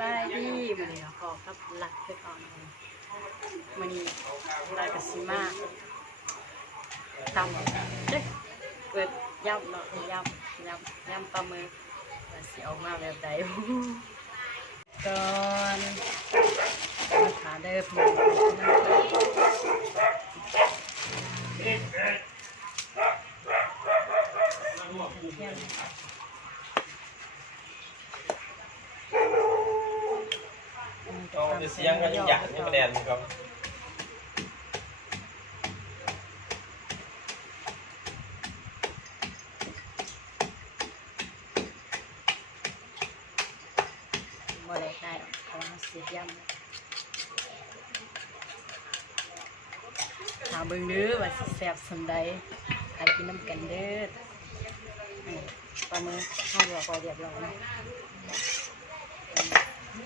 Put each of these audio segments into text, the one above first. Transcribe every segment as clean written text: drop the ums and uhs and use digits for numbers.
บายดีมื้อนี้ขอกับหลักคือเอามื้อนี้ได้กสิมาตำเด้เปิดยำเนาะยำปลาหมึกว่าสิออกมาแบบใดก่อนมาถาเด้อพี่น้องเสียงกันยังหยาดยังคะแนนครับบ่ได้เขาเสียยำถามเบิ่งเด้อว่าสิแซ่บส่ำใดใครกินน้ำกันเด้อปลาหมึกข้าวพอเรียบร้อยนะ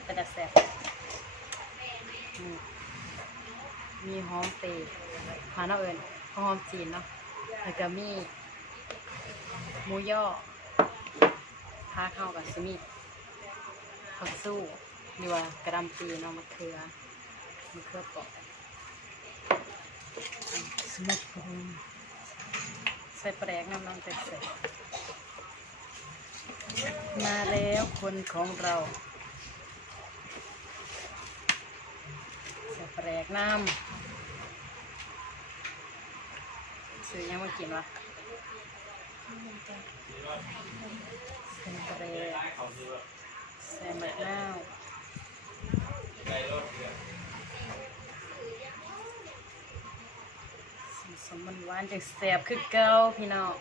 กระดาษแซ่บมีหอมเปรย์หาเนาะเอิญหอมจีนเนาะแล้วก็มีหมูย่อพาเข้ากับสมิผักสู้หรือว่ากระดำปีเนาะมะเขือเปาะสมุนไพรใส่แปลกน้ำแต่ใส่มาแล้วคนของเราใส่แปลกน้ำซื้อยังมากินวะใส่แปลกใส่มะนาวสมมันหวานจังแซ่บคือเก่าพี่น้อง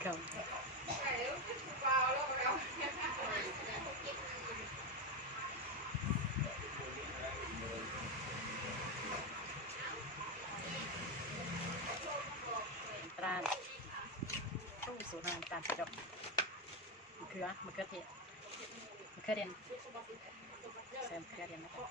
เก่าตราตู้สูตรน้ำตาลจบมะเขือเทศมะเขือเด่นใส่มะเขือเด่นนะครับ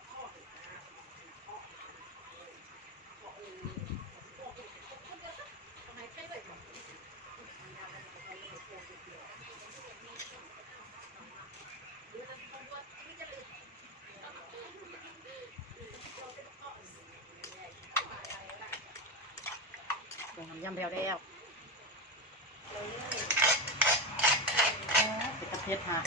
ยำแล้วเป็นกระเพาะหา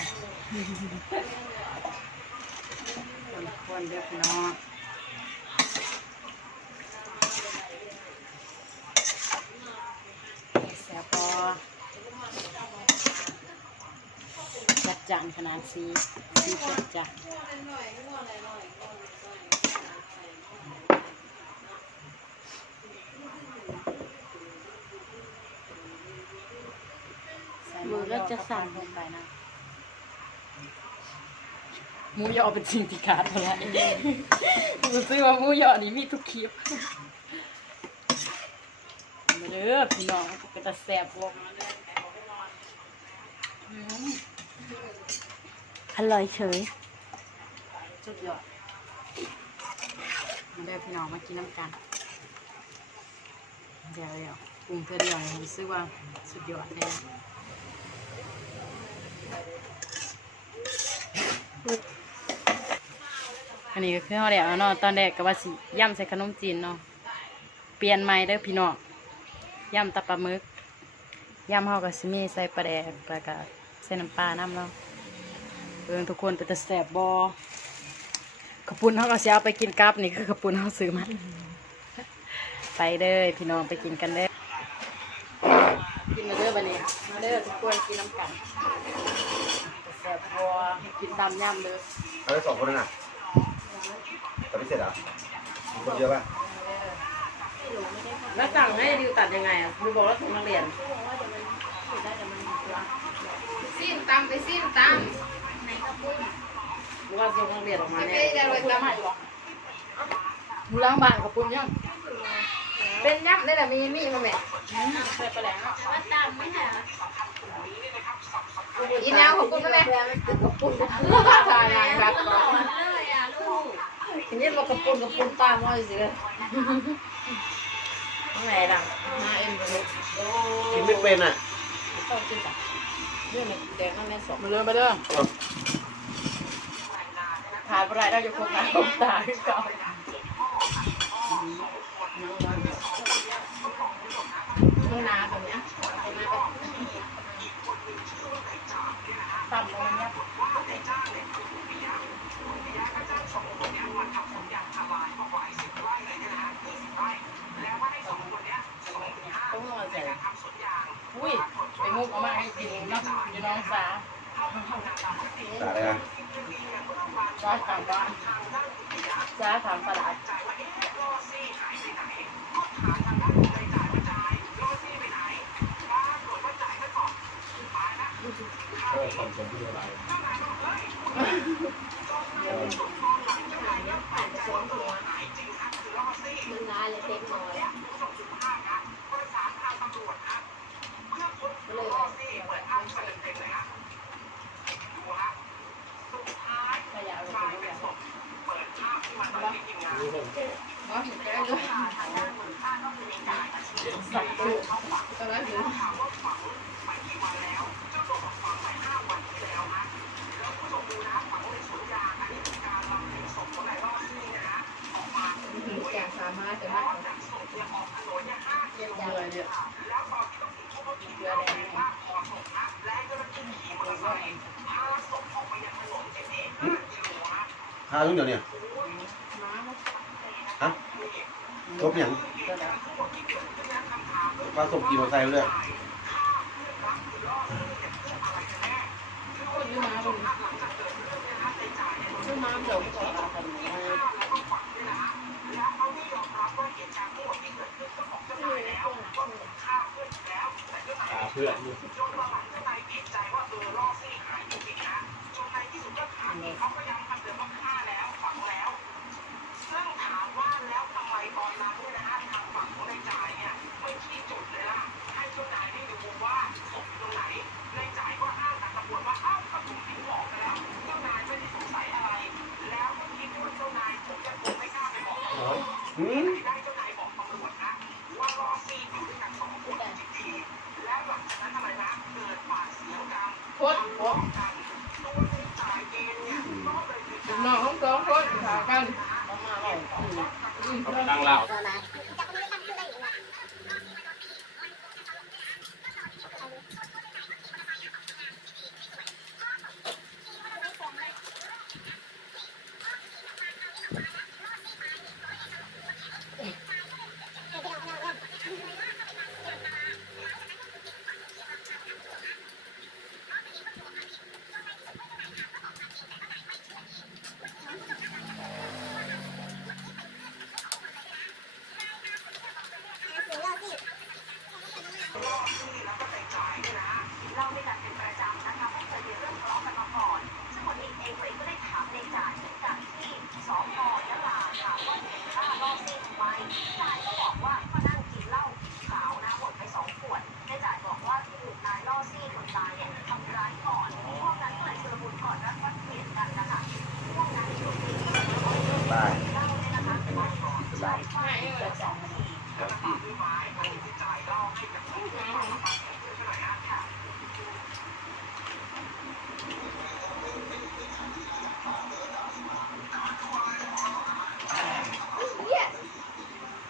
คนเรียบน้องแซ่บพอจัดจานขนาดสีจัดจานมือก็จะสั่นลงไปนะหมูยอเป็นสิ่งที่ขาดไปแล้วรู้สึกว่าหมูยอนี่มีทุกคลิปมาเด้อพี่น้องก็จะแซ่บวงอร่อยเฉยสุดยอดมาเด้อพี่น้องมากินน้ำกันเดี๋ยวปรุงเพื่อเดียวรู้สึกว่าสุดยอดเลยอันนี้ก็คือเขาเดี๋ยวเนาะตอนแรกก็ว่าสิย่ำใส่ขนมจีนเนาะเปลี่ยนใหม่เด้อพี่น้องย่ำตะปลาหมึกย่ำเขาก็สิมีใส่ปลาแดกแล้วก็ใส่น้ำปลาน้ำเนาะทุกคนเป็นตะแสบบขปุ่นเขาก็สิเอาไปกินกับนี่คือขปุ่นเขาซื้อมาไปเด้อพี่น้องไปกินกันเด้อกินมาเด้อบัดนี้มาเด้อทุกคนกินน้ำกันแสบบัวกินตามย่ำเลยเอาไป2 คนน่ะแต่ไม่เสร็จอ่ะคนเยอะป่ะแล้วสั่งให้ดิวตัดยังไงอ่ะดิวบอกว่าส่งนักเรียนซิมตำไปซิมตำไหนกระปุกหรือว่าส่งนักเรียนออกมาเนี่ยมูล้างบ้านกับปุ้นยังเป็นย่ำได้แต่มีมาแม่ใส่ปลาแดงเนาะว่าตำไม่หาอีแนวของคุณก็แม่กับปุ้นทานครับเลยอ่ะลูกทีนี้เรากับปุ้นตามว่าสิเลยไหนล่ะมาเอ็นไปเลยกินไม่เป็นอ่ะต้องกินจ้ะ เรื่องแดงนั่นแม่สอง มาเริ่มไปเด้อขาดอะไรได้จะครบหน้าครบตาขึ้นก่อน เมื่อนาแบบนี้ ต่ำลงเนี่ยต้องรอใจอุ้ยไปมุกเอามาให้กินเนาะอยู่น้องสา ตาอะไรนะ จ้าถามว่าจ้าถามตลาด ความสมบูรณ์อะไร มันลายเลยเต็มหมดเลยขยะไปกินแล้ว รู้คนแก่ สักดู ตอนนั้นถึง แกงสามารถจะมาเยี่ยม เบื่ ยา อเนี่ยเบื่อแดง พาลุงเดี๋ยวเนี่ยฮะลบอย่าง ก็แล้ว ปลาสมกี่มาใส่เลย คนยืมมาคนยืมมาเดี๋ยวก็ต่อมากันเพื่อนอยู่ อืม โคตรโคตรน้องของสองคนขากัน ต้องมาหน่อย ตั้งเหล่า ตายเป็นไรครับพี่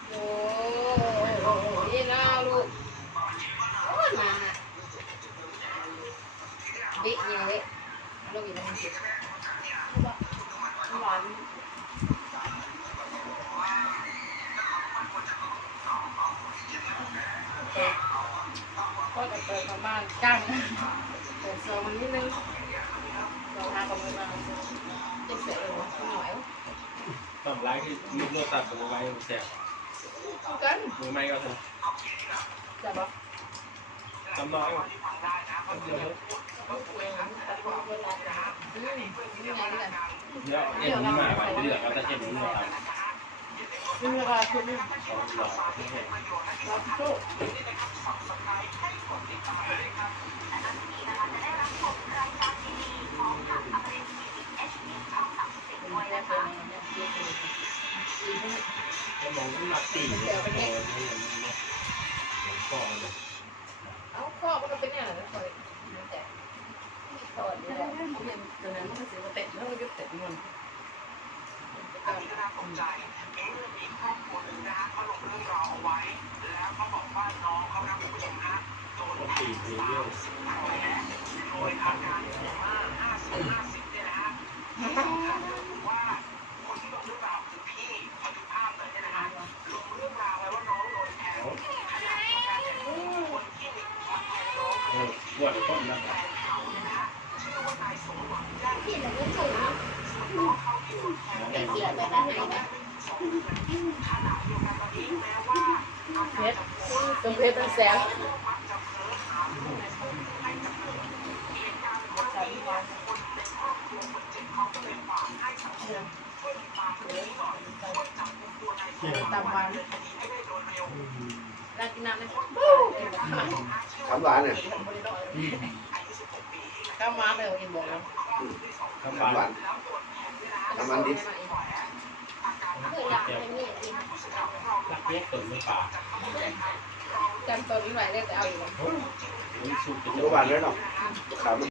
โอ้นี่น่าลูกโอ้ยมาบิ๊กเนี่ยเว้ยลูกอีกแล้วมันบิ๊ก หวานก็จะเปิดประมาณกั้งเปิดโซนมันนิดนึงเราทากับมือมา จะเสร็จหรือหน่อย ต้องไล่ที่ลูกโลตัดกับไว้แสบ กัน มือไม่ก็เถอะ จะบอก จำน้อย นี่ไงนี่กัน เดี๋ยวเอ็นมาไปเดือดแล้วจะเอ็นมาท นี่เวลาคือนี่ ำของหล่อที่เห็น เราสู้ มองที่หลักตีโอ้โหก่อน เอาข้อมันก็เป็นอย่างนั้นเลยแต่ ตัวนั้นมันก็สิว่าเตะแล้วมันก็เตะมัน ตีตีเรื่อง ปวดต้นแล้ว เสียแต่ละไหนนะ เพชร ตรงเพชรเป็นแสน ตามวันร้านกินน้ำเลย ทำร้านเนี่ย ข้าวมาเลยกินบอกแล้ว ข้าว ทำร้านทำมันดิ คืออยากให้มี ลักเล็กตื่นในป่า จำตัวนี้ไว้ได้แต่เอาอยู่ มันสุกจะ เมื่อวานเลยเนาะขาวมัน